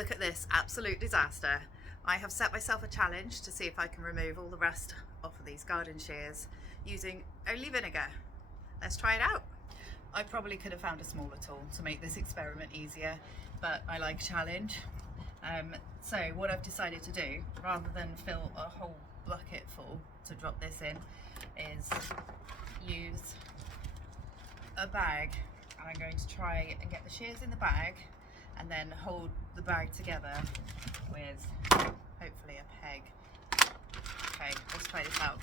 Look at this absolute disaster. I have set myself a challenge to see if I can remove all the rust off of these garden shears using only vinegar. Let's try it out. I probably could have found a smaller tool to make this experiment easier, but I like a challenge. So what I've decided to do, rather than fill a whole bucket full to drop this in, is use a bag, and I'm going to try and get the shears in the bag and then hold the bag together with hopefully a peg. Okay, let's try this out.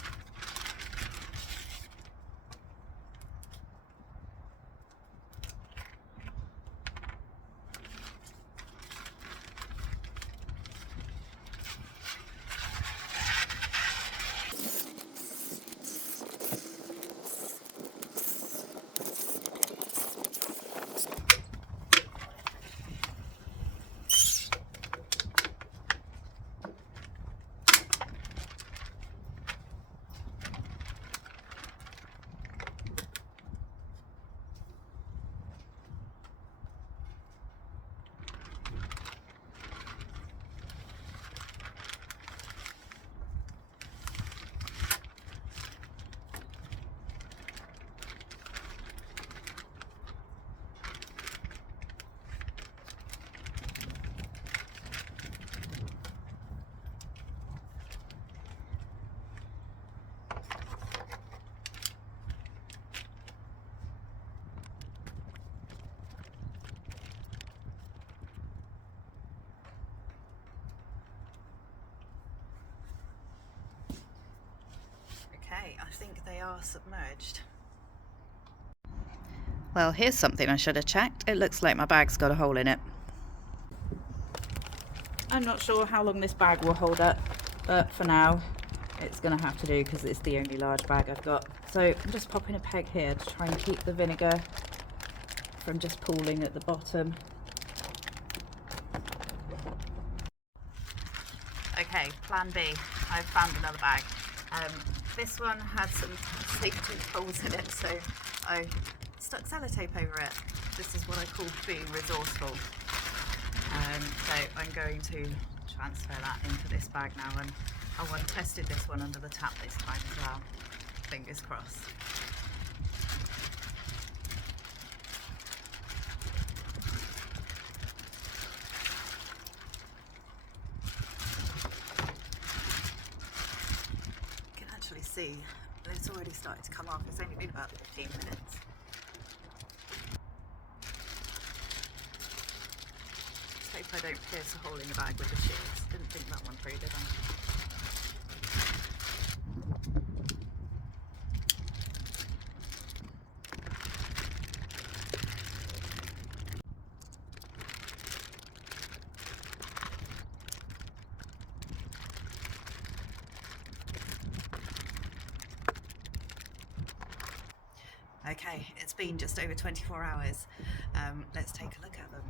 Okay, I think they are submerged. Well, here's something I should have checked. It looks like my bag's got a hole in it. I'm not sure how long this bag will hold up, but for now it's going to have to do because it's the only large bag I've got. So I'm just popping a peg here to try and keep the vinegar from just pooling at the bottom. Okay, plan B. I've found another bag. This one had some safety holes in it, so I stuck sellotape over it. This is what I call being resourceful. So I'm going to transfer that into this bag now, and I've tested this one under the tap this time as well. Fingers crossed. See, it's already started to come off. It's only been about 15 minutes. Just hope I don't pierce a hole in the bag with the shears. Didn't think that one through, did I? Okay, it's been just over 24 hours. Let's take a look at them.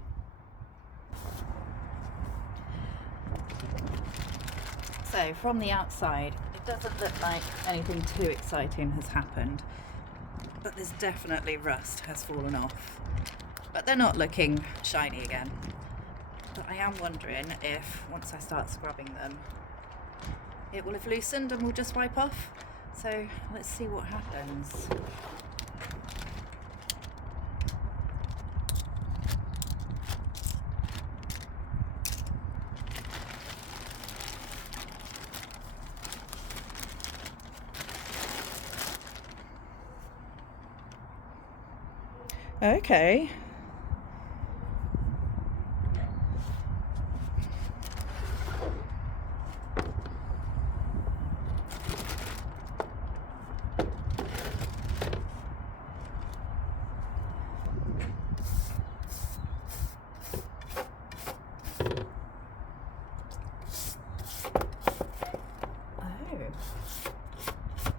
So from the outside, it doesn't look like anything too exciting has happened, but there's definitely rust has fallen off. But they're not looking shiny again. But I am wondering if, once I start scrubbing them, it will have loosened and will just wipe off. So let's see what happens. Okay.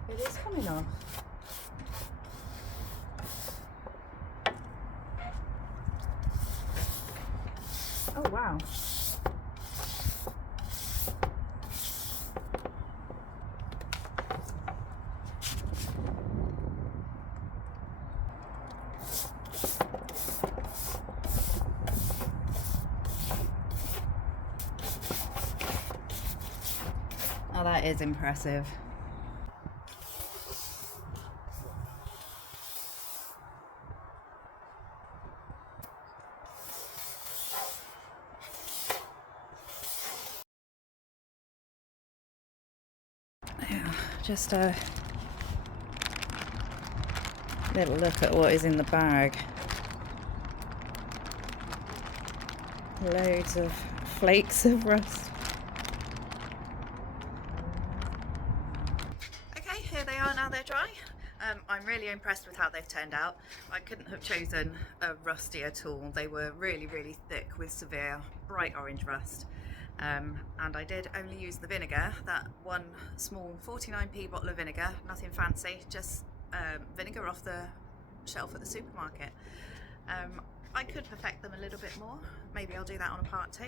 It is coming off. Oh wow. Oh, that is impressive. Yeah, just a little look at what is in the bag. Loads of flakes of rust. Okay, here they are now, they're dry. I'm really impressed with how they've turned out. I couldn't have chosen a rustier tool. They were really, really thick with severe bright orange rust. And I did only use the vinegar, that one small 49p bottle of vinegar, nothing fancy, just vinegar off the shelf at the supermarket. I could perfect them a little bit more. Maybe I'll do that on a part 2.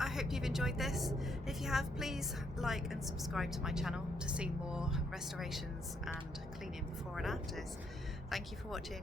I hope you've enjoyed this. If you have, please like and subscribe to my channel to see more restorations and cleaning before and afters. Thank you for watching.